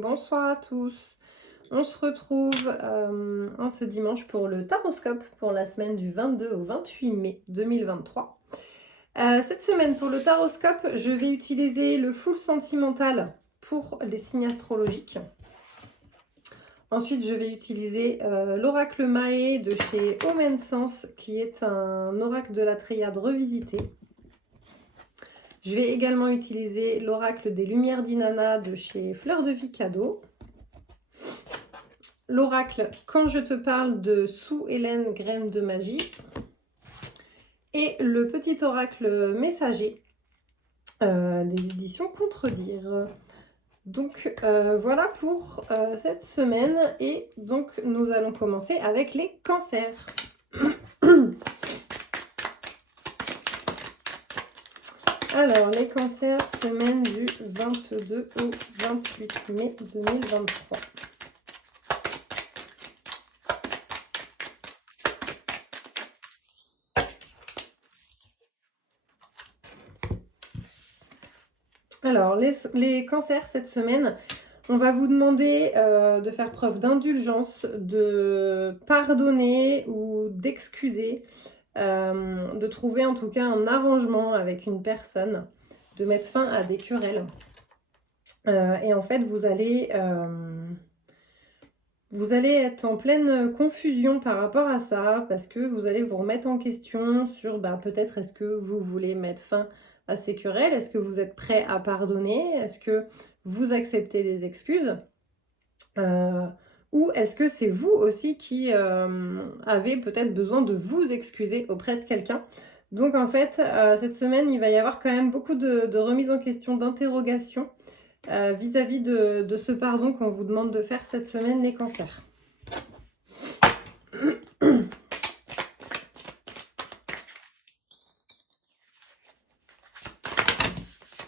Bonsoir à tous. On se retrouve en ce dimanche pour le taroscope pour la semaine du 22 au 28 mai 2023. Cette semaine pour le taroscope, je vais utiliser le full sentimental pour les signes astrologiques. Ensuite, je vais utiliser l'oracle Mahé de chez Omen Sens, qui est un oracle de la Triade revisité. Je vais également utiliser l'oracle des Lumières d'Inanna de chez Fleur de Vie Cadeau. L'oracle Quand je te parle de Sue Hélène Graine de Magie. Et le petit oracle Messager des éditions Contredire. Donc voilà pour cette semaine. Et donc nous allons commencer avec les cancers. Alors les cancers, semaine du 22 au 28 mai 2023. Alors, les cancers, cette semaine, on va vous demander de faire preuve d'indulgence, de pardonner ou d'excuser, de trouver en tout cas un arrangement avec une personne, de mettre fin à des querelles. Et en fait, vous allez être en pleine confusion par rapport à ça, parce que vous allez vous remettre en question sur peut-être est-ce que vous voulez mettre fin à ces querelles, est-ce que vous êtes prêt à pardonner, est-ce que vous acceptez les excuses, ou est-ce que c'est vous aussi qui avez peut-être besoin de vous excuser auprès de quelqu'un. Donc en fait, cette semaine, il va y avoir quand même beaucoup de remise en question, d'interrogation vis-à-vis de ce pardon qu'on vous demande de faire cette semaine, les cancers.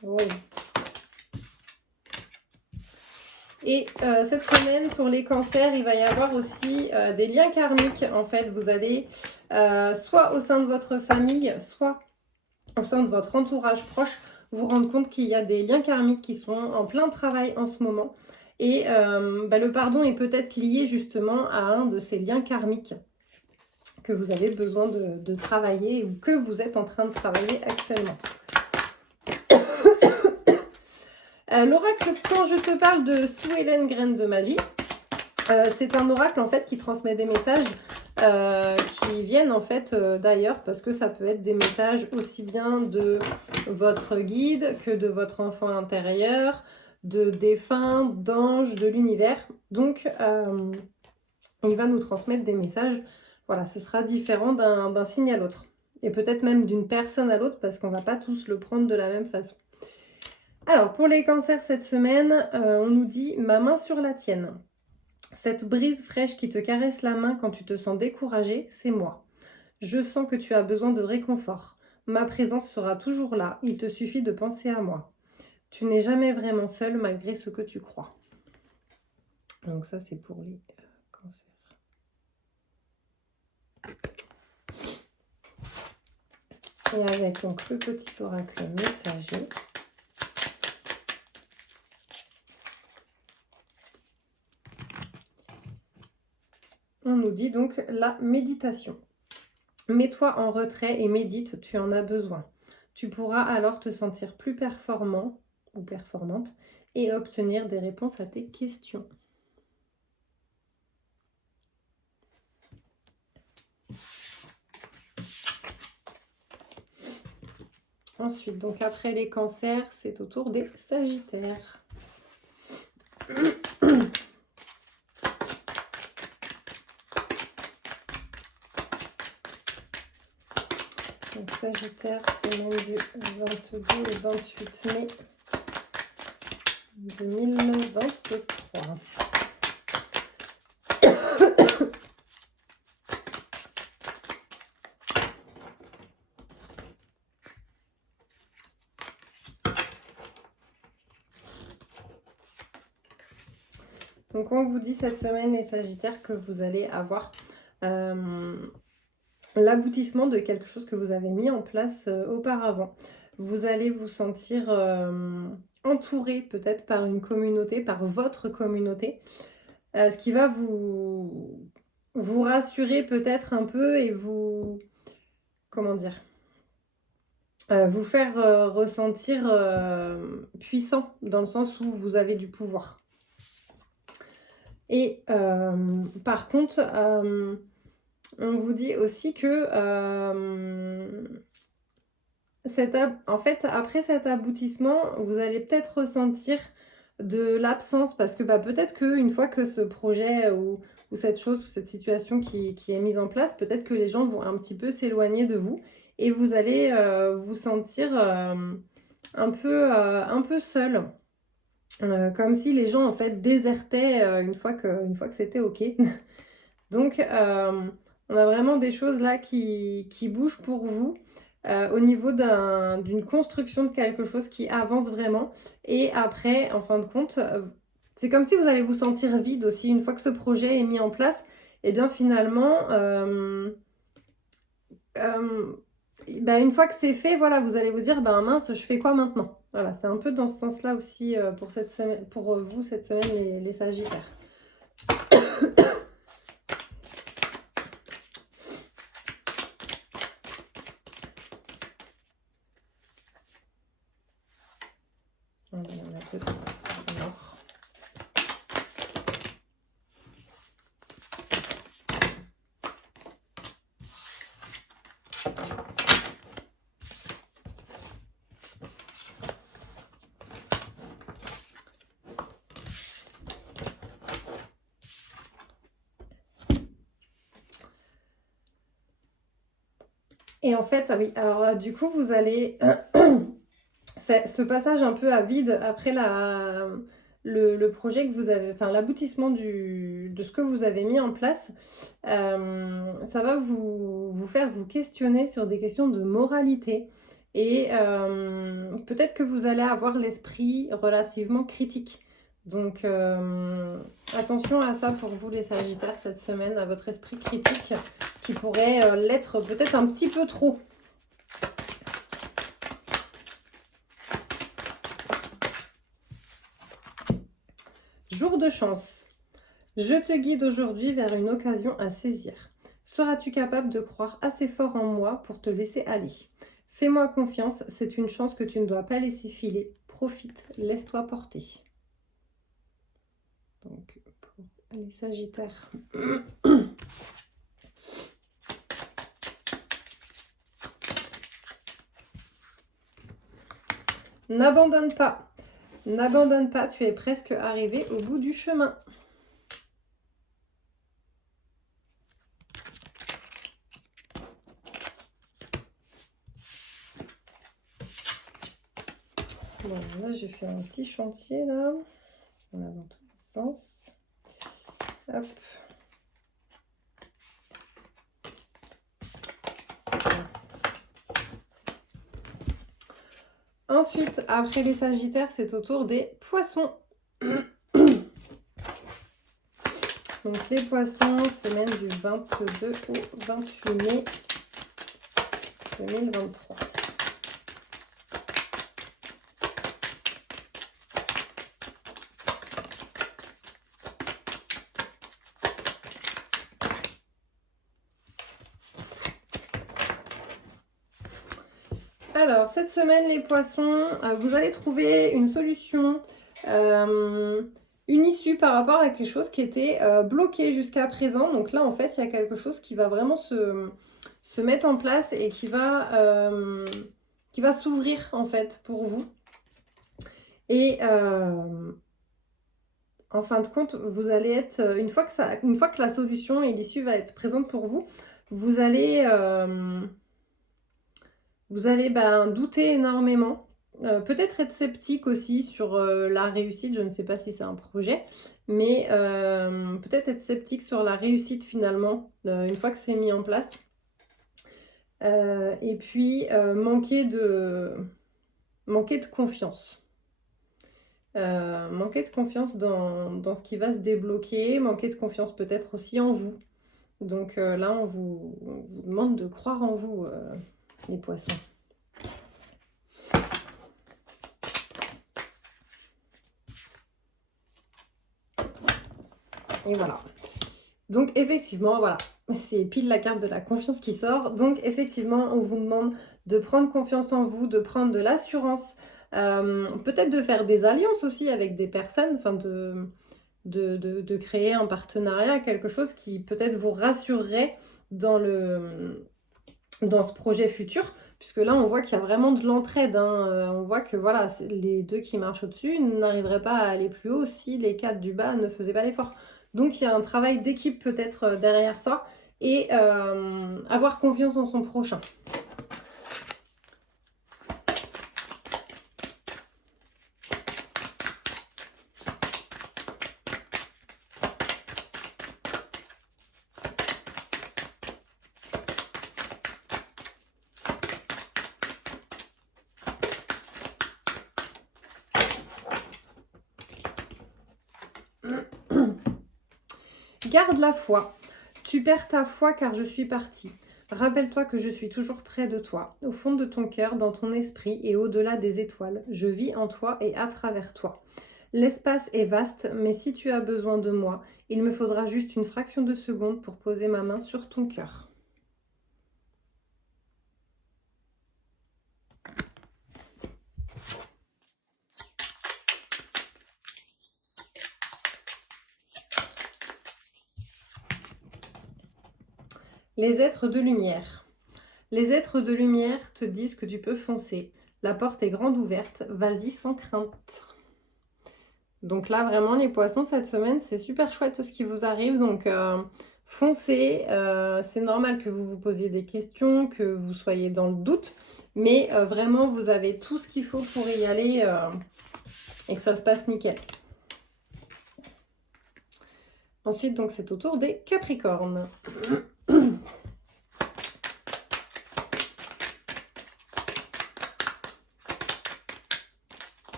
Oui. Et cette semaine, pour les cancers, il va y avoir aussi des liens karmiques. En fait, vous allez, soit au sein de votre famille, soit au sein de votre entourage proche, vous rendre compte qu'il y a des liens karmiques qui sont en plein travail en ce moment. Et le pardon est peut-être lié justement à un de ces liens karmiques que vous avez besoin de travailler ou que vous êtes en train de travailler actuellement. L'oracle Quand je te parle de Sue Hélène Graine de Magie, c'est un oracle en fait qui transmet des messages qui viennent en fait d'ailleurs, parce que ça peut être des messages aussi bien de votre guide que de votre enfant intérieur, de défunts, d'anges, de l'univers. Donc il va nous transmettre des messages. Voilà, ce sera différent d'un signe à l'autre. Et peut-être même d'une personne à l'autre, parce qu'on ne va pas tous le prendre de la même façon. Alors, pour les cancers cette semaine, on nous dit « Ma main sur la tienne ». Cette brise fraîche qui te caresse la main quand tu te sens découragé, c'est moi. Je sens que tu as besoin de réconfort. Ma présence sera toujours là, il te suffit de penser à moi. Tu n'es jamais vraiment seul malgré ce que tu crois. Donc ça, c'est pour les cancers. Et avec donc le petit oracle messager. On nous dit donc la méditation. Mets-toi en retrait et médite, tu en as besoin. Tu pourras alors te sentir plus performant ou performante et obtenir des réponses à tes questions. Ensuite, donc après les cancers, c'est au tour des sagittaires. Donc, Sagittaire, semaine du 22 au 28 mai 2023. Donc on vous dit cette semaine, les Sagittaires, que vous allez avoir l'aboutissement de quelque chose que vous avez mis en place auparavant. Vous allez vous sentir entouré peut-être par une communauté, par votre communauté, ce qui va vous rassurer peut-être un peu et vous, comment dire, vous faire ressentir puissant dans le sens où vous avez du pouvoir. Et par contre, on vous dit aussi que en fait, après cet aboutissement, vous allez peut-être ressentir de l'absence parce que peut-être qu'une fois que ce projet ou cette chose ou cette situation qui est mise en place, peut-être que les gens vont un petit peu s'éloigner de vous et vous allez vous sentir un peu seul. Comme si les gens en fait désertaient une fois que c'était ok. Donc on a vraiment des choses là qui bougent pour vous au niveau d'une construction de quelque chose qui avance vraiment. Et après, en fin de compte, c'est comme si vous allez vous sentir vide aussi une fois que ce projet est mis en place. Et bien finalement, une fois que c'est fait, voilà, vous allez vous dire, mince, je fais quoi maintenant? Voilà, c'est un peu dans ce sens-là aussi pour cette semaine, pour vous cette semaine, les Sagittaires. On va en mettre deux noirs. Et en fait, oui, alors du coup, vous allez... ce passage un peu à vide après le projet que vous avez... Enfin, l'aboutissement de ce que vous avez mis en place, ça va vous faire vous questionner sur des questions de moralité. Et peut-être que vous allez avoir l'esprit relativement critique. Donc, attention à ça pour vous les Sagittaires cette semaine, à votre esprit critique qui pourrait l'être peut-être un petit peu trop. Jour de chance. Je te guide aujourd'hui vers une occasion à saisir. Seras-tu capable de croire assez fort en moi pour te laisser aller? Fais-moi confiance, c'est une chance que tu ne dois pas laisser filer. Profite, laisse-toi porter. Donc, pour les Sagittaires. N'abandonne pas. N'abandonne pas, tu es presque arrivé au bout du chemin. Bon, là, j'ai fait un petit chantier, là. On a dans tous les sens. Hop. Ensuite, après les Sagittaires, c'est au tour des Poissons. Donc les Poissons, semaine du 22 au 28 mai 2023. Alors, cette semaine, les Poissons, vous allez trouver une solution, une issue par rapport à quelque chose qui était bloqué jusqu'à présent. Donc là, en fait, il y a quelque chose qui va vraiment se mettre en place et qui va s'ouvrir, en fait, pour vous. Et en fin de compte, vous allez être, une fois que la solution et l'issue va être présente pour vous, vous allez douter énormément. Peut-être être sceptique aussi sur la réussite. Je ne sais pas si c'est un projet, mais peut-être être sceptique sur la réussite finalement, une fois que c'est mis en place. Et puis manquer de confiance. Manquer de confiance dans ce qui va se débloquer, manquer de confiance peut-être aussi en vous. Donc là, on vous demande de croire en vous, les Poissons. Et voilà. Donc effectivement, voilà, c'est pile la carte de la confiance qui sort. Donc effectivement, on vous demande de prendre confiance en vous, de prendre de l'assurance, peut-être de faire des alliances aussi avec des personnes, enfin de créer un partenariat, quelque chose qui peut-être vous rassurerait dans ce projet futur. Puisque là, on voit qu'il y a vraiment de l'entraide, hein. On voit que voilà, les deux qui marchent au-dessus n'arriveraient pas à aller plus haut si les quatre du bas ne faisaient pas l'effort. Donc, il y a un travail d'équipe peut-être derrière ça et avoir confiance en son prochain. Garde la foi. Tu perds ta foi car je suis partie. Rappelle-toi que je suis toujours près de toi, au fond de ton cœur, dans ton esprit et au-delà des étoiles. Je vis en toi et à travers toi. L'espace est vaste, mais si tu as besoin de moi, il me faudra juste une fraction de seconde pour poser ma main sur ton cœur. Les êtres de lumière. Les êtres de lumière te disent que tu peux foncer. La porte est grande ouverte, vas-y sans crainte. Donc là, vraiment, les poissons, cette semaine, c'est super chouette ce qui vous arrive. Donc, foncez. C'est normal que vous vous posiez des questions, que vous soyez dans le doute. Mais vraiment, vous avez tout ce qu'il faut pour y aller et que ça se passe nickel. Ensuite, donc, c'est au tour des Capricornes.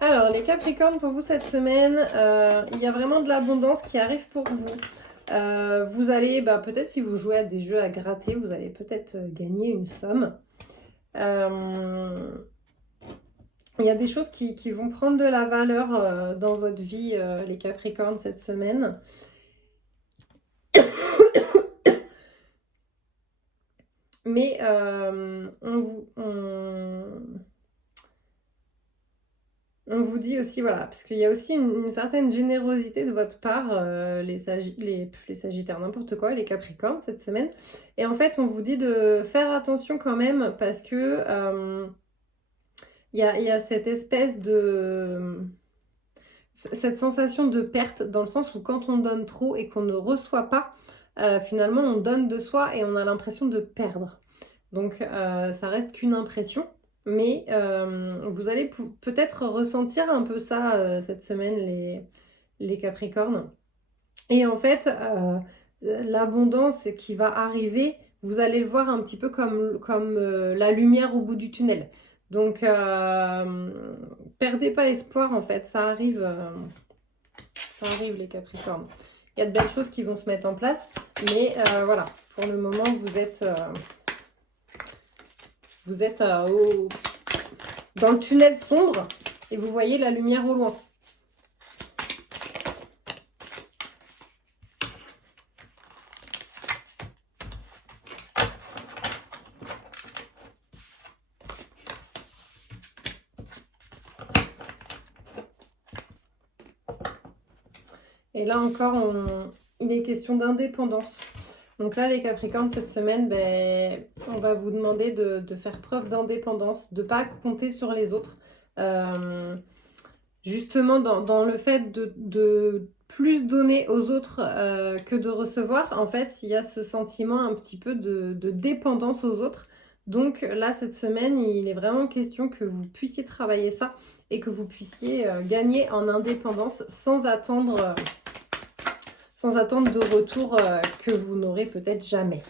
Alors, les Capricornes, pour vous cette semaine, il y a vraiment de l'abondance qui arrive pour vous. Vous allez, peut-être si vous jouez à des jeux à gratter, vous allez peut-être gagner une somme. Il y a des choses qui vont prendre de la valeur dans votre vie, les Capricornes, cette semaine. Mais on vous dit aussi, voilà, parce qu'il y a aussi une certaine générosité de votre part, les Sagittaires, n'importe quoi, les Capricornes cette semaine. Et en fait, on vous dit de faire attention quand même parce que il y a cette espèce de... cette sensation de perte dans le sens où quand on donne trop et qu'on ne reçoit pas, finalement, on donne de soi et on a l'impression de perdre. Donc, ça reste qu'une impression. Mais vous allez peut-être ressentir un peu ça cette semaine, les Capricornes. Et en fait, l'abondance qui va arriver, vous allez le voir un petit peu comme la lumière au bout du tunnel. Donc, perdez pas espoir en fait, ça arrive les Capricornes. Il y a de belles choses qui vont se mettre en place, mais voilà, pour le moment, vous êtes dans le tunnel sombre et vous voyez la lumière au loin. Et là encore, il est question d'indépendance. Donc là, les Capricornes, cette semaine, on va vous demander de faire preuve d'indépendance, de ne pas compter sur les autres. Justement, dans le fait de plus donner aux autres que de recevoir, en fait, il y a ce sentiment un petit peu de dépendance aux autres. Donc là, cette semaine, il est vraiment question que vous puissiez travailler ça et que vous puissiez gagner en indépendance sans attendre de retour que vous n'aurez peut-être jamais.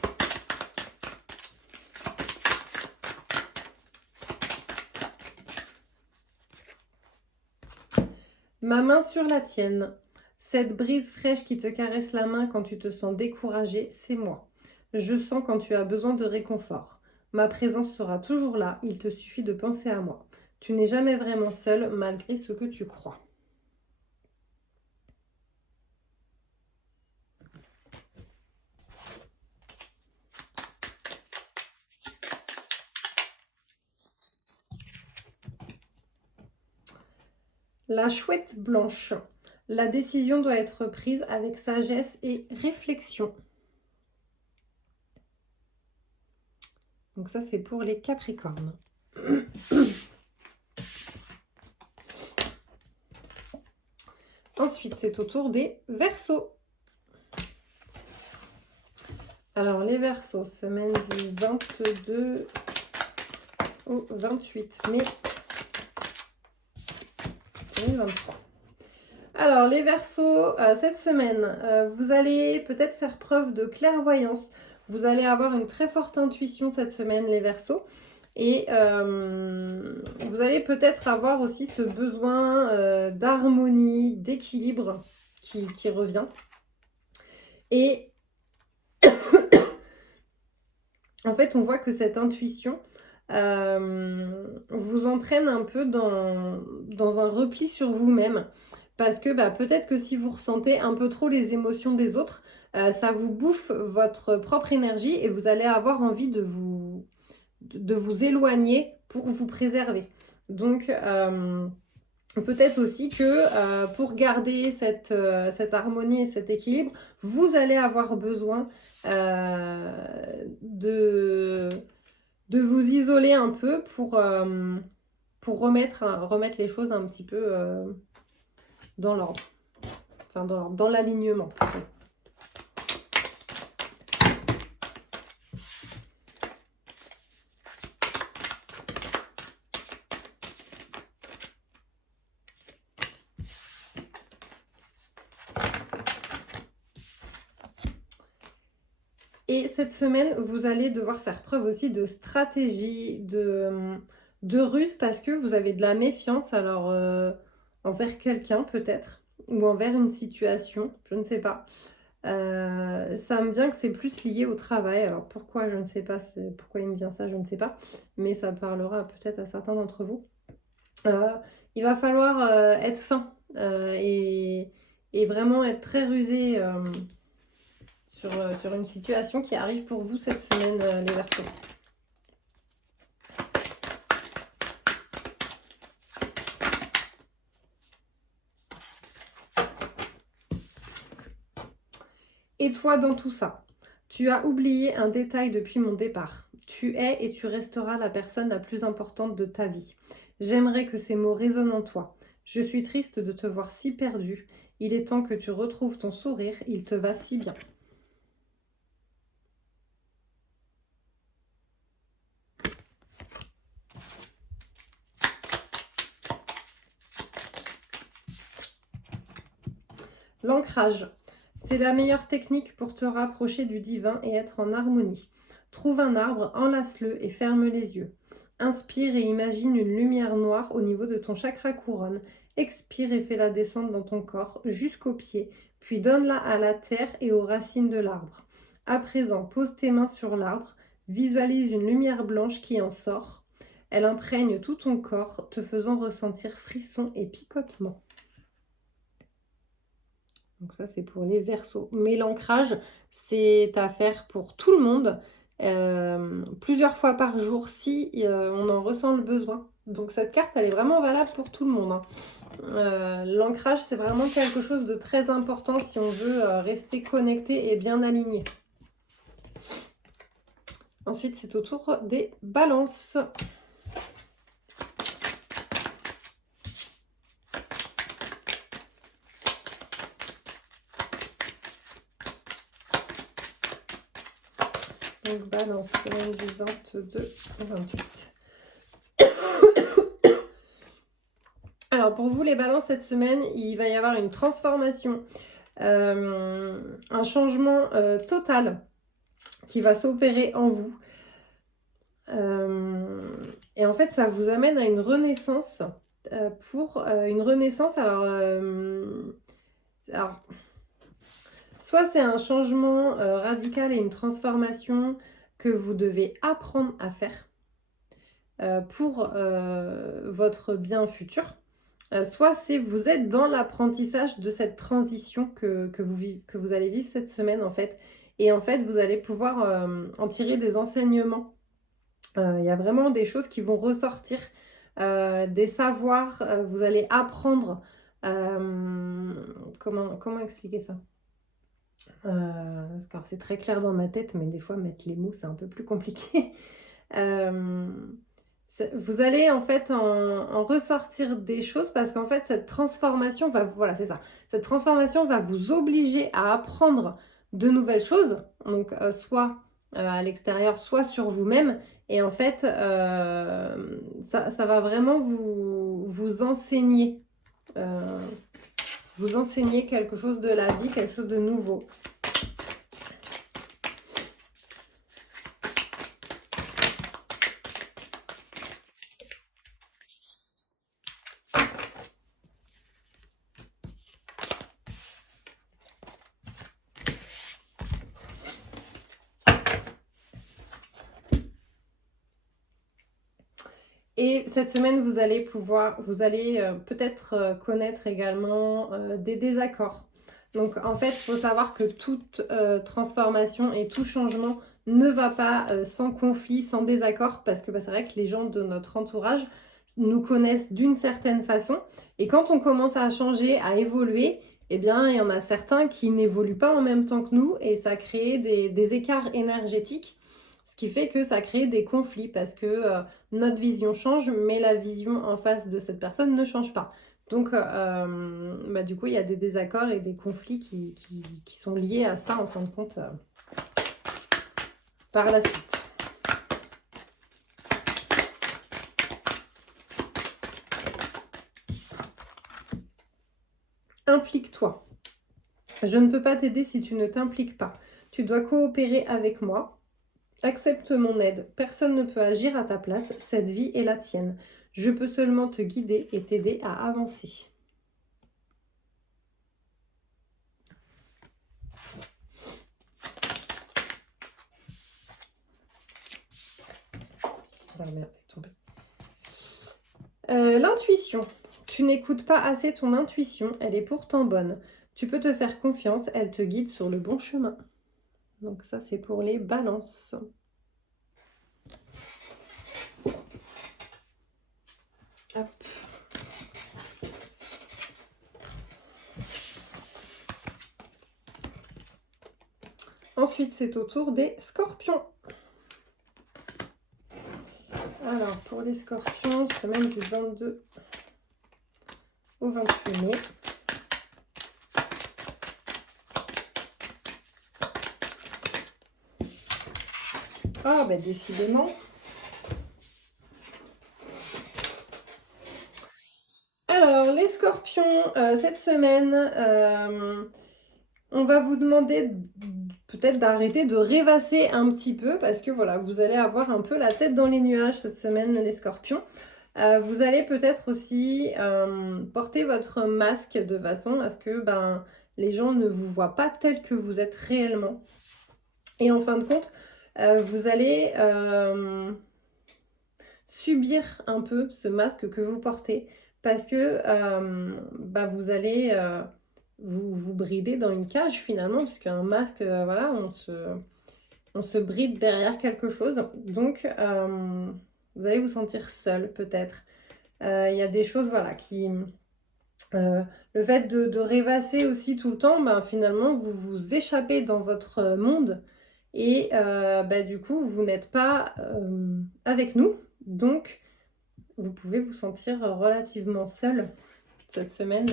Ma main sur la tienne. Cette brise fraîche qui te caresse la main quand tu te sens découragé, c'est moi. Je sens quand tu as besoin de réconfort. Ma présence sera toujours là, il te suffit de penser à moi. Tu n'es jamais vraiment seul malgré ce que tu crois. La chouette blanche. La décision doit être prise avec sagesse et réflexion. Donc ça, c'est pour les Capricornes. Ensuite, c'est au tour des Verseaux. Alors, les Verseaux, semaine du 22 au 28 mai 2023. Alors, les Verseaux, cette semaine, vous allez peut-être faire preuve de clairvoyance. Vous allez avoir une très forte intuition cette semaine, les Verseaux. Et vous allez peut-être avoir aussi ce besoin d'harmonie, d'équilibre qui revient. Et en fait, on voit que cette intuition vous entraîne un peu dans un repli sur vous-même. Parce que peut-être que si vous ressentez un peu trop les émotions des autres, ça vous bouffe votre propre énergie et vous allez avoir envie de vous éloigner pour vous préserver. Donc, peut-être aussi que pour garder cette harmonie et cet équilibre, vous allez avoir besoin de vous isoler un peu pour remettre les choses un petit peu dans l'ordre. Enfin, dans l'alignement plutôt. Et cette semaine, vous allez devoir faire preuve aussi de stratégie, de ruse, parce que vous avez de la méfiance, alors envers quelqu'un peut-être, ou envers une situation, je ne sais pas. Ça me vient que c'est plus lié au travail, alors pourquoi, je ne sais pas, pourquoi il me vient ça, je ne sais pas, mais ça parlera peut-être à certains d'entre vous. Il va falloir être fin et vraiment être très rusé sur une situation qui arrive pour vous cette semaine, les Verseaux. Et toi dans tout ça, tu as oublié un détail depuis mon départ. Tu es et tu resteras la personne la plus importante de ta vie. J'aimerais que ces mots résonnent en toi. Je suis triste de te voir si perdu. Il est temps que tu retrouves ton sourire, il te va si bien. L'ancrage. C'est la meilleure technique pour te rapprocher du divin et être en harmonie. Trouve un arbre, enlace-le et ferme les yeux. Inspire et imagine une lumière noire au niveau de ton chakra couronne. Expire et fais-la descendre dans ton corps jusqu'aux pieds, puis donne-la à la terre et aux racines de l'arbre. À présent, pose tes mains sur l'arbre, visualise une lumière blanche qui en sort. Elle imprègne tout ton corps, te faisant ressentir frissons et picotements. Donc ça, c'est pour les Verseaux. Mais l'ancrage, c'est à faire pour tout le monde, plusieurs fois par jour, si on en ressent le besoin. Donc cette carte, elle est vraiment valable pour tout le monde, hein. L'ancrage, c'est vraiment quelque chose de très important si on veut rester connecté et bien aligné. Ensuite, c'est au tour des balances. Donc, balance, semaine du 22 au 28. Alors, pour vous, les balances, cette semaine, il va y avoir une transformation, un changement total qui va s'opérer en vous. Et en fait, ça vous amène à une renaissance. Une renaissance, alors soit c'est un changement radical et une transformation que vous devez apprendre à faire pour votre bien futur. Soit c'est vous êtes dans l'apprentissage de cette transition que vous allez vivre cette semaine en fait. Et en fait, vous allez pouvoir en tirer des enseignements. Il y a vraiment des choses qui vont ressortir, des savoirs, vous allez apprendre. Comment expliquer ça? Parce que c'est très clair dans ma tête, mais des fois mettre les mots, c'est un peu plus compliqué. Vous allez en fait en ressortir des choses parce qu'en fait cette transformation va, voilà c'est ça, cette transformation va vous obliger à apprendre de nouvelles choses, donc soit à l'extérieur, soit sur vous-même, et en fait ça va vraiment vous enseigner, quelque chose de la vie, quelque chose de nouveau. Et cette semaine, vous allez peut-être connaître également des désaccords. Donc en fait, il faut savoir que toute transformation et tout changement ne va pas sans conflit, sans désaccord, parce que c'est vrai que les gens de notre entourage nous connaissent d'une certaine façon. Et quand on commence à changer, à évoluer, eh bien, il y en a certains qui n'évoluent pas en même temps que nous et ça crée des écarts énergétiques. Ce qui fait que ça crée des conflits parce que notre vision change, mais la vision en face de cette personne ne change pas. Donc, du coup, il y a des désaccords et des conflits qui sont liés à ça, en fin de compte, par la suite. Implique-toi. Je ne peux pas t'aider si tu ne t'impliques pas. Tu dois coopérer avec moi. Accepte mon aide. Personne ne peut agir à ta place. Cette vie est la tienne. Je peux seulement te guider et t'aider à avancer. L'intuition. Tu n'écoutes pas assez ton intuition. Elle est pourtant bonne. Tu peux te faire confiance. Elle te guide sur le bon chemin. Donc ça, c'est pour les balances. Hop. Ensuite, c'est au tour des scorpions. Alors, pour les scorpions, semaine du 22 au 28 mai. Ah, ben décidément. Alors, les scorpions, cette semaine, on va vous demander peut-être d'arrêter de rêvasser un petit peu parce que voilà, vous allez avoir un peu la tête dans les nuages cette semaine, les scorpions. Vous allez peut-être aussi porter votre masque de façon à ce que les gens ne vous voient pas tel que vous êtes réellement. Et en fin de compte, vous allez subir un peu ce masque que vous portez parce que vous allez vous brider dans une cage finalement, parce qu'un masque, voilà, on se bride derrière quelque chose. Donc, vous allez vous sentir seul peut-être. Il y a des choses, voilà, qui... le fait de rêvasser aussi tout le temps, finalement, vous vous échappez dans votre monde. Et du coup, vous n'êtes pas avec nous. Donc, vous pouvez vous sentir relativement seul cette semaine,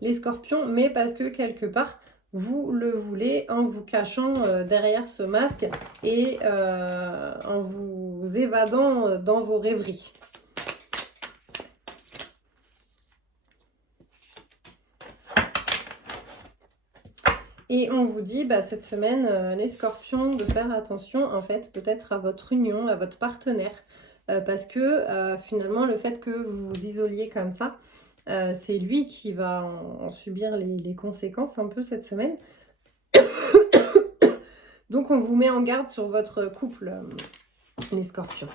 les scorpions. Mais parce que quelque part, vous le voulez en vous cachant derrière ce masque et en vous évadant dans vos rêveries. Et on vous dit cette semaine, les scorpions, de faire attention en fait peut-être à votre union, à votre partenaire. Parce que finalement le fait que vous vous isoliez comme ça, c'est lui qui va en subir les conséquences un peu cette semaine. Donc, on vous met en garde sur votre couple, les scorpions.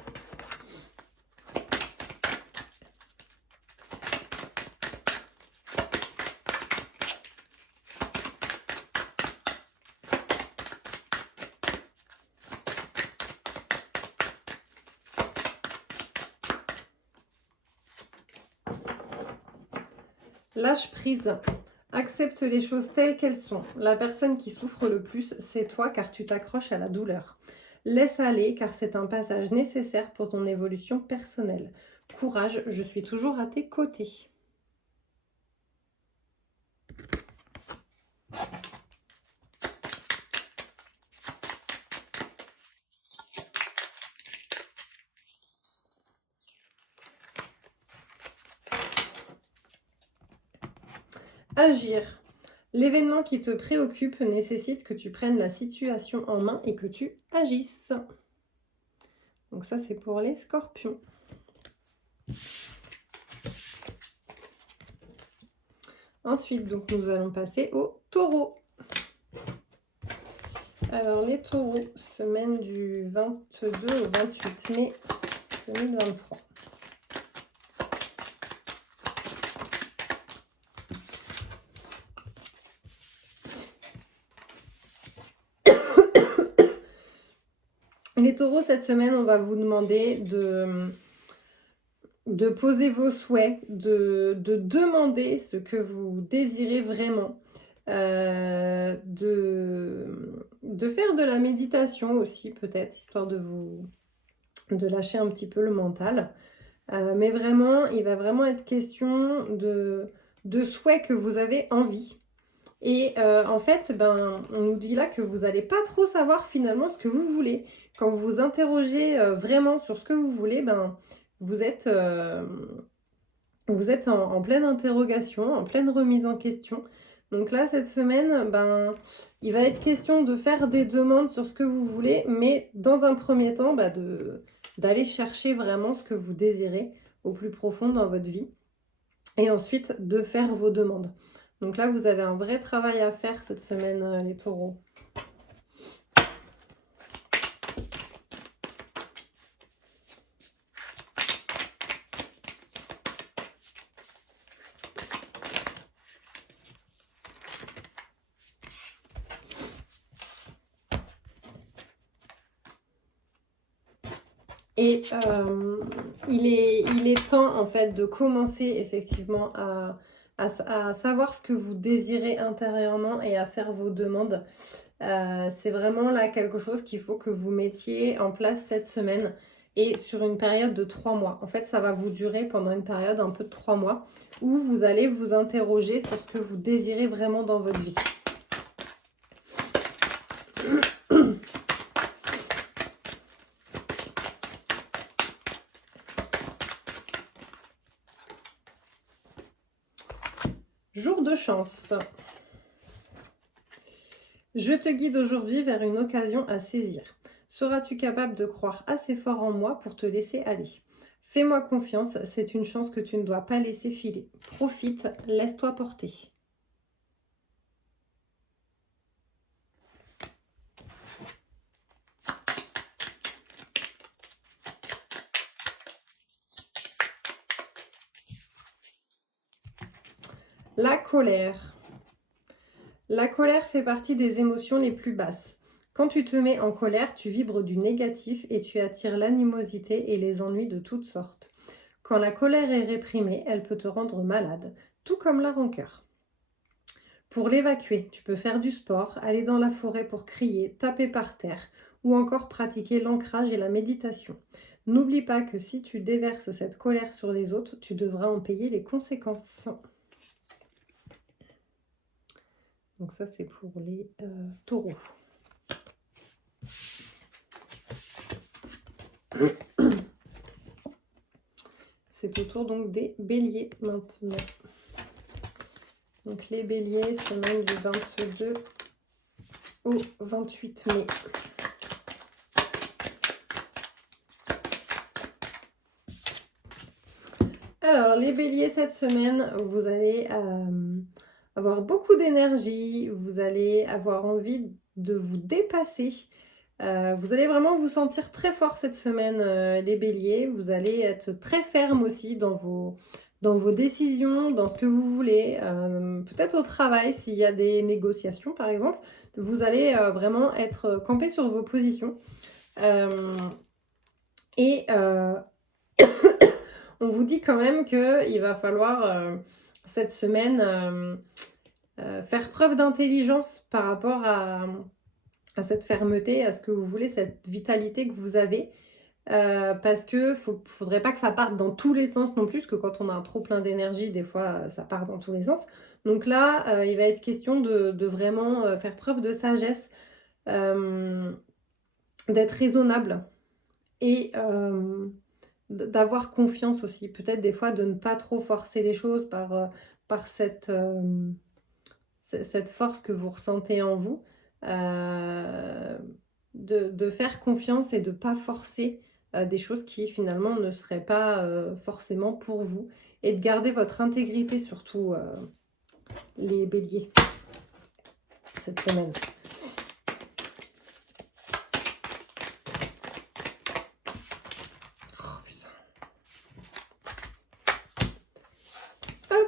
Lâche prise. Accepte les choses telles qu'elles sont. La personne qui souffre le plus, c'est toi car tu t'accroches à la douleur. Laisse aller car c'est un passage nécessaire pour ton évolution personnelle. Courage, je suis toujours à tes côtés. Agir. L'événement qui te préoccupe nécessite que tu prennes la situation en main et que tu agisses. Donc ça, c'est pour les scorpions. Ensuite, donc, nous allons passer aux taureaux. Alors, les taureaux, semaine du 22 au 28 mai 2023. Les taureaux, cette semaine, on va vous demander de poser vos souhaits, de demander ce que vous désirez vraiment, de faire de la méditation aussi peut-être, histoire de lâcher un petit peu le mental. Mais vraiment, il va vraiment être question de souhaits que vous avez envie. Et en fait, on nous dit là que vous n'allez pas trop savoir finalement ce que vous voulez. Quand vous vous interrogez vraiment sur ce que vous voulez, vous êtes en pleine interrogation, en pleine remise en question. Donc là, cette semaine, il va être question de faire des demandes sur ce que vous voulez, mais dans un premier temps, d'aller chercher vraiment ce que vous désirez au plus profond dans votre vie. Et ensuite, de faire vos demandes. Donc là, vous avez un vrai travail à faire cette semaine, les taureaux. Et il est temps, en fait, de commencer effectivement à savoir ce que vous désirez intérieurement et à faire vos demandes. C'est vraiment là quelque chose qu'il faut que vous mettiez en place cette semaine et sur une période de 3 mois. En fait, ça va vous durer pendant une période un peu de 3 mois où vous allez vous interroger sur ce que vous désirez vraiment dans votre vie. Jour de chance. Je te guide aujourd'hui vers une occasion à saisir. Seras-tu capable de croire assez fort en moi pour te laisser aller? Fais-moi confiance, c'est une chance que tu ne dois pas laisser filer. Profite, laisse-toi porter. La colère. La colère fait partie des émotions les plus basses. Quand tu te mets en colère, tu vibres du négatif et tu attires l'animosité et les ennuis de toutes sortes. Quand la colère est réprimée, elle peut te rendre malade, tout comme la rancœur. Pour l'évacuer, tu peux faire du sport, aller dans la forêt pour crier, taper par terre ou encore pratiquer l'ancrage et la méditation. N'oublie pas que si tu déverses cette colère sur les autres, tu devras en payer les conséquences. Donc ça, c'est pour les taureaux. C'est au tour donc des béliers maintenant. Donc les béliers, semaine du 22 au 28 mai. Alors les béliers, cette semaine, vous allez avoir beaucoup d'énergie, vous allez avoir envie de vous dépasser. Vous allez vraiment vous sentir très fort cette semaine, les béliers. Vous allez être très ferme aussi dans vos décisions, dans ce que vous voulez. Peut-être au travail, s'il y a des négociations par exemple, vous allez vraiment être campé sur vos positions. Euh, et on vous dit quand même qu'il va falloir cette semaine faire preuve d'intelligence par rapport à cette fermeté, à ce que vous voulez, cette vitalité que vous avez. Parce que faudrait pas que ça parte dans tous les sens non plus, parce que quand on a un trop plein d'énergie, des fois, ça part dans tous les sens. Donc là, il va être question de vraiment faire preuve de sagesse, d'être raisonnable et d'avoir confiance aussi. Peut-être des fois de ne pas trop forcer les choses par cette force que vous ressentez en vous. De faire confiance et de ne pas forcer des choses qui finalement ne seraient pas forcément pour vous. Et de garder votre intégrité surtout, les béliers, cette semaine. Oh putain. Hop.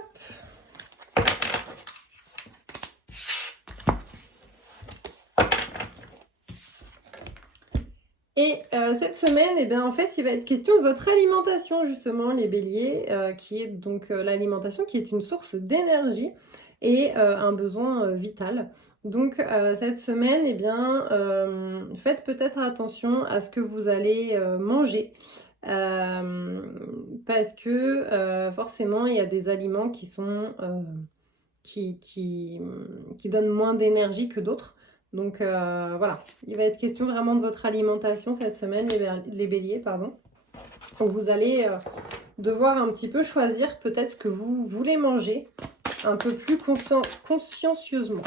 Et cette semaine, eh bien, en fait, il va être question de votre alimentation, justement, les béliers, qui est donc l'alimentation qui est une source d'énergie et un besoin vital. Donc, cette semaine, eh bien, faites peut-être attention à ce que vous allez manger. Parce que forcément, il y a des aliments qui sont qui donnent moins d'énergie que d'autres. Donc voilà, il va être question vraiment de votre alimentation cette semaine, les béliers, pardon. Donc vous allez devoir un petit peu choisir peut-être ce que vous voulez manger un peu plus consciencieusement.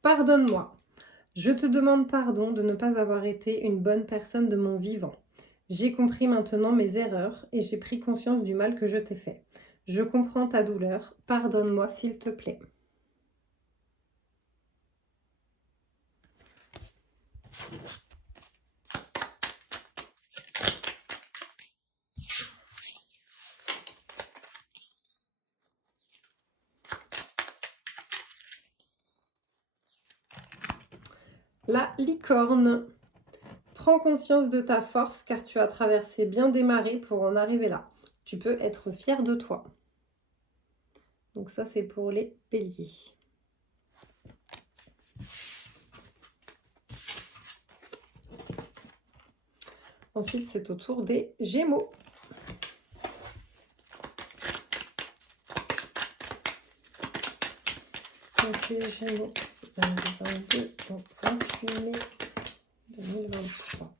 Pardonne-moi. Je te demande pardon de ne pas avoir été une bonne personne de mon vivant. J'ai compris maintenant mes erreurs et j'ai pris conscience du mal que je t'ai fait. Je comprends ta douleur. Pardonne-moi s'il te plaît. La licorne. Prends conscience de ta force car tu as traversé bien des marées pour en arriver là. Tu peux être fier de toi. Donc ça, c'est pour les béliers. Ensuite, c'est au tour des gémeaux. Donc les gémeaux, c'est 2022, donc 28 mai 2023.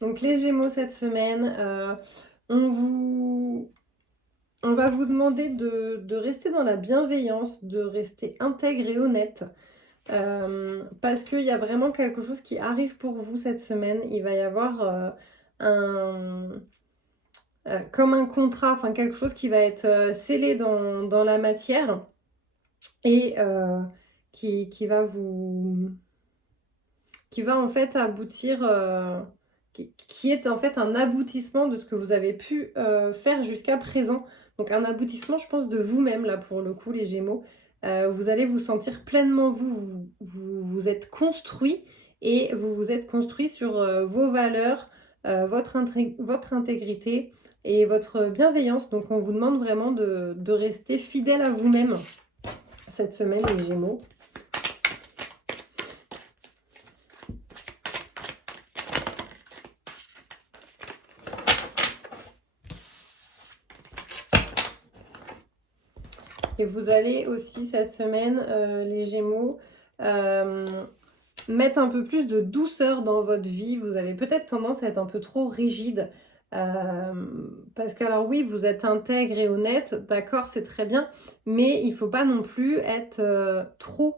Donc les gémeaux cette semaine, on va vous demander de rester dans la bienveillance, de rester intègre et honnête. Parce qu'il y a vraiment quelque chose qui arrive pour vous cette semaine. Il va y avoir comme un contrat, enfin quelque chose qui va être scellé dans la matière et qui va en fait aboutir, qui est en fait un aboutissement de ce que vous avez pu faire jusqu'à présent. Donc un aboutissement, je pense, de vous-même, là, pour le coup, les Gémeaux. Vous allez vous sentir pleinement vous êtes construit et vous vous êtes construit sur vos valeurs, votre intégrité et votre bienveillance. Donc on vous demande vraiment de rester fidèle à vous-même cette semaine, les Gémeaux. Et vous allez aussi cette semaine, les Gémeaux, mettre un peu plus de douceur dans votre vie. Vous avez peut-être tendance à être un peu trop rigide. Parce que alors oui, vous êtes intègre et honnête, d'accord, c'est très bien, mais il faut pas non plus être trop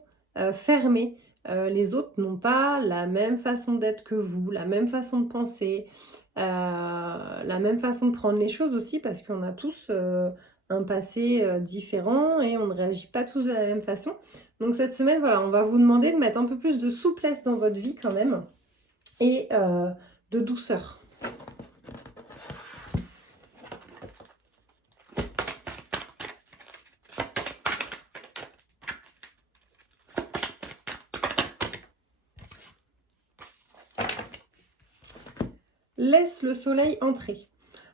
fermé. Les autres n'ont pas la même façon d'être que vous, la même façon de penser, la même façon de prendre les choses aussi, parce qu'on a tous un passé différent et on ne réagit pas tous de la même façon. Donc cette semaine, voilà, on va vous demander de mettre un peu plus de souplesse dans votre vie quand même et de douceur. Laisse le soleil entrer.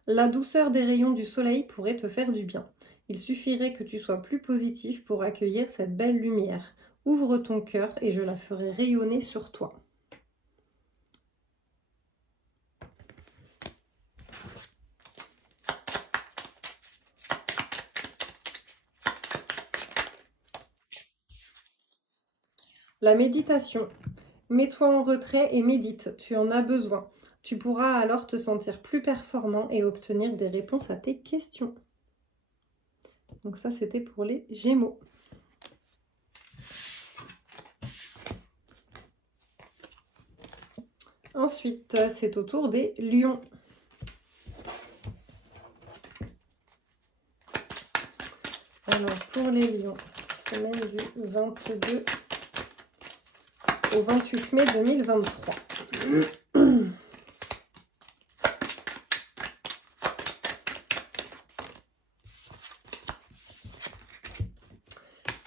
La douceur des rayons du soleil pourrait te faire du bien. Il suffirait que tu sois plus positif pour accueillir cette belle lumière. Ouvre ton cœur et je la ferai rayonner sur toi. La méditation. Mets-toi en retrait et médite, tu en as besoin. Tu pourras alors te sentir plus performant et obtenir des réponses à tes questions. Donc ça, c'était pour les Gémeaux. Ensuite, c'est au tour des Lions. Alors, pour les Lions, semaine du 22 au 28 mai 2023.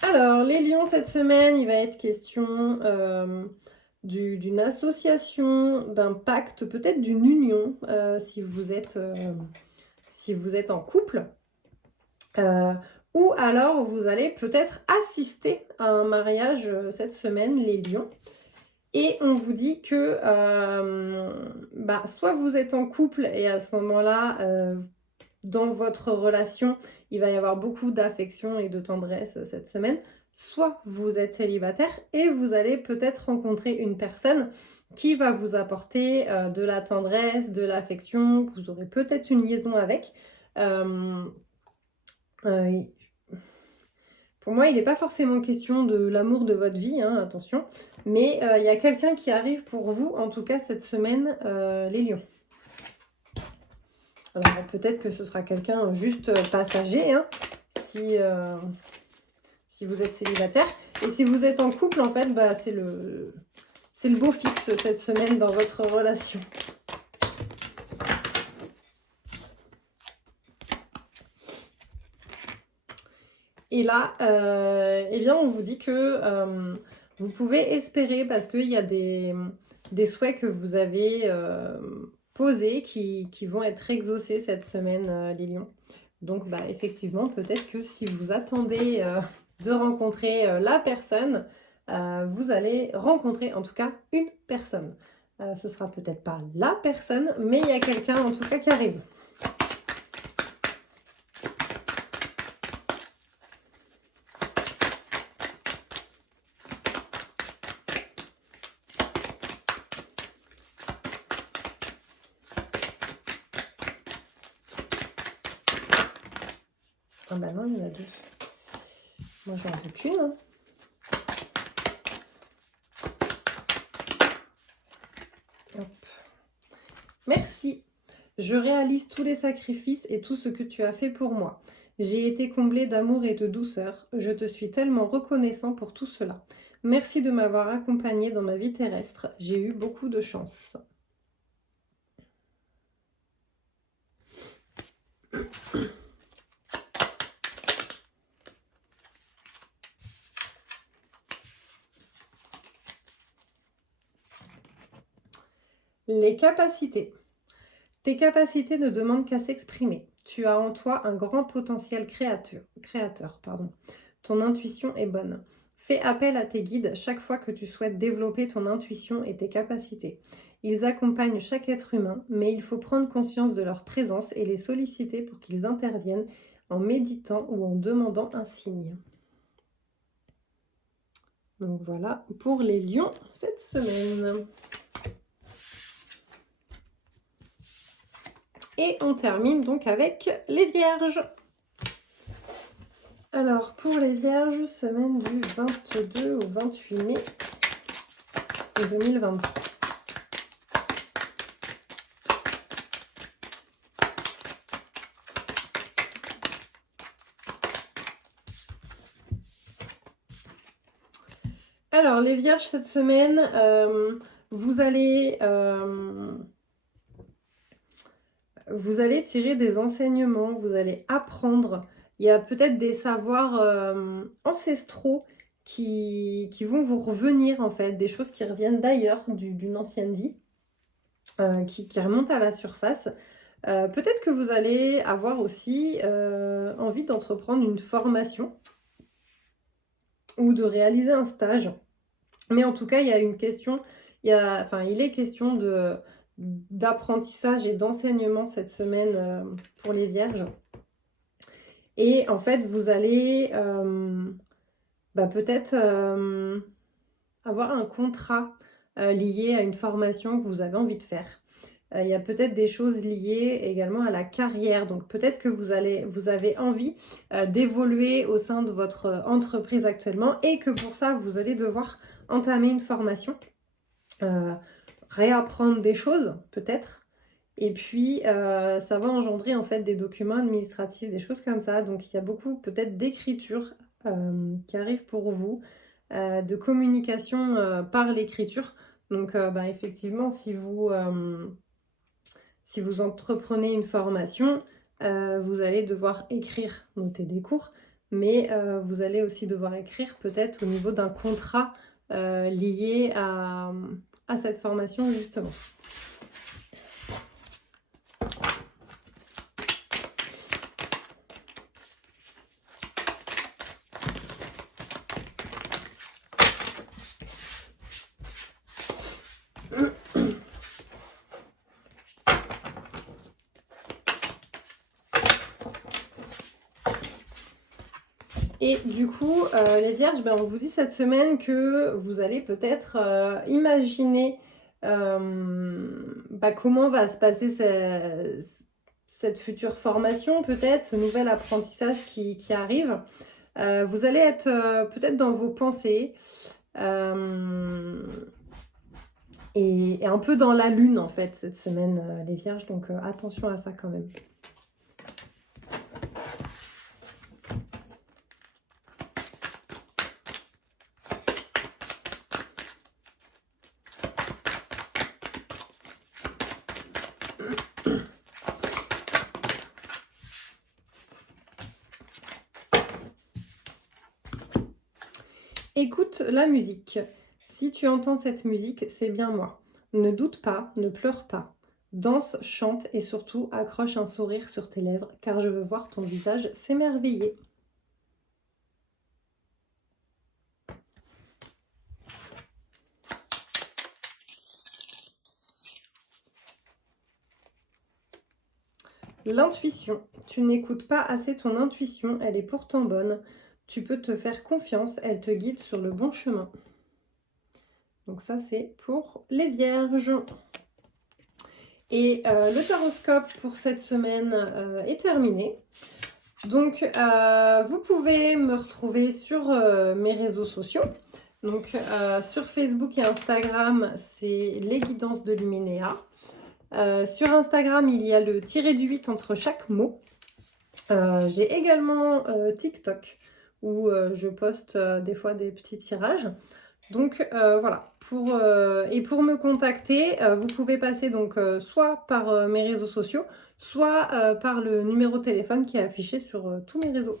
Alors, les lions, cette semaine, il va être question d'une association, d'un pacte, peut-être d'une union, si vous êtes en couple. Ou alors, vous allez peut-être assister à un mariage cette semaine, les lions. Et on vous dit que soit vous êtes en couple et à ce moment-là, dans votre relation, il va y avoir beaucoup d'affection et de tendresse cette semaine. Soit vous êtes célibataire et vous allez peut-être rencontrer une personne qui va vous apporter de la tendresse, de l'affection, que vous aurez peut-être une liaison avec. Pour moi, il n'est pas forcément question de l'amour de votre vie, hein, attention. Mais il y a quelqu'un qui arrive pour vous, en tout cas cette semaine, les lions. Alors peut-être que ce sera quelqu'un juste passager, hein, si vous êtes célibataire. Et si vous êtes en couple, en fait, c'est le beau fixe cette semaine dans votre relation. Et là, eh bien, on vous dit que vous pouvez espérer, parce qu'il y a des souhaits que vous avez posés qui vont être exaucés cette semaine, les lions. Donc, effectivement, peut-être que si vous attendez de rencontrer la personne, vous allez rencontrer en tout cas une personne. Ce sera peut-être pas la personne, mais il y a quelqu'un en tout cas qui arrive. Ah bah non, il y en a deux. Moi, j'en veux qu'une. Hein. Hop. Merci. Je réalise tous les sacrifices et tout ce que tu as fait pour moi. J'ai été comblée d'amour et de douceur. Je te suis tellement reconnaissant pour tout cela. Merci de m'avoir accompagnée dans ma vie terrestre. J'ai eu beaucoup de chance. Les capacités. Tes capacités ne demandent qu'à s'exprimer. Tu as en toi un grand potentiel créateur. Ton intuition est bonne. Fais appel à tes guides chaque fois que tu souhaites développer ton intuition et tes capacités. Ils accompagnent chaque être humain, mais il faut prendre conscience de leur présence et les solliciter pour qu'ils interviennent en méditant ou en demandant un signe. Donc voilà pour les lions cette semaine. Et on termine donc avec les Vierges. Alors, pour les Vierges, semaine du 22 au 28 mai 2023. Alors, les Vierges, cette semaine, vous allez tirer des enseignements, vous allez apprendre. Il y a peut-être des savoirs ancestraux qui vont vous revenir, en fait, des choses qui reviennent d'ailleurs, d'une ancienne vie, qui remontent à la surface. Peut-être que vous allez avoir aussi envie d'entreprendre une formation ou de réaliser un stage. Mais en tout cas, il y a une question, il est question d'apprentissage et d'enseignement cette semaine pour les Vierges. Et en fait, vous allez peut-être avoir un contrat lié à une formation que vous avez envie de faire. Il y a peut-être des choses liées également à la carrière. Donc peut-être que vous avez envie d'évoluer au sein de votre entreprise actuellement et que pour ça, vous allez devoir entamer une formation, réapprendre des choses peut-être. Et puis, ça va engendrer en fait des documents administratifs, des choses comme ça. Donc, il y a beaucoup peut-être d'écriture qui arrive pour vous, de communication par l'écriture. Donc, effectivement, si vous entreprenez une formation, vous allez devoir écrire, noter des cours, mais vous allez aussi devoir écrire peut-être au niveau d'un contrat lié à cette formation justement. Et du coup, les Vierges, on vous dit cette semaine que vous allez peut-être imaginer comment va se passer cette future formation, peut-être, ce nouvel apprentissage qui arrive. Vous allez être peut-être dans vos pensées et un peu dans la lune, en fait, cette semaine, les Vierges. Donc, attention à ça quand même. Écoute la musique. Si tu entends cette musique, c'est bien moi. Ne doute pas, ne pleure pas. Danse, chante et surtout accroche un sourire sur tes lèvres car je veux voir ton visage s'émerveiller. L'intuition. Tu n'écoutes pas assez ton intuition, elle est pourtant bonne. Tu peux te faire confiance, elle te guide sur le bon chemin. Donc ça, c'est pour les Vierges. Et le taroscope pour cette semaine est terminé. Donc, vous pouvez me retrouver sur mes réseaux sociaux. Donc, sur Facebook et Instagram, c'est les guidances de Luminéa. Sur Instagram, il y a le tiré du 8 entre chaque mot. J'ai également TikTok où je poste des fois des petits tirages. Donc voilà, et pour me contacter, vous pouvez passer donc soit par mes réseaux sociaux, soit par le numéro de téléphone qui est affiché sur tous mes réseaux.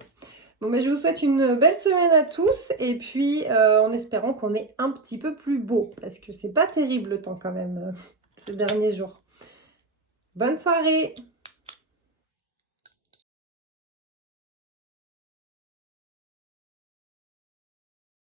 Bon, je vous souhaite une belle semaine à tous et puis en espérant qu'on est un petit peu plus beau parce que c'est pas terrible le temps quand même ces derniers jours. Bonne soirée!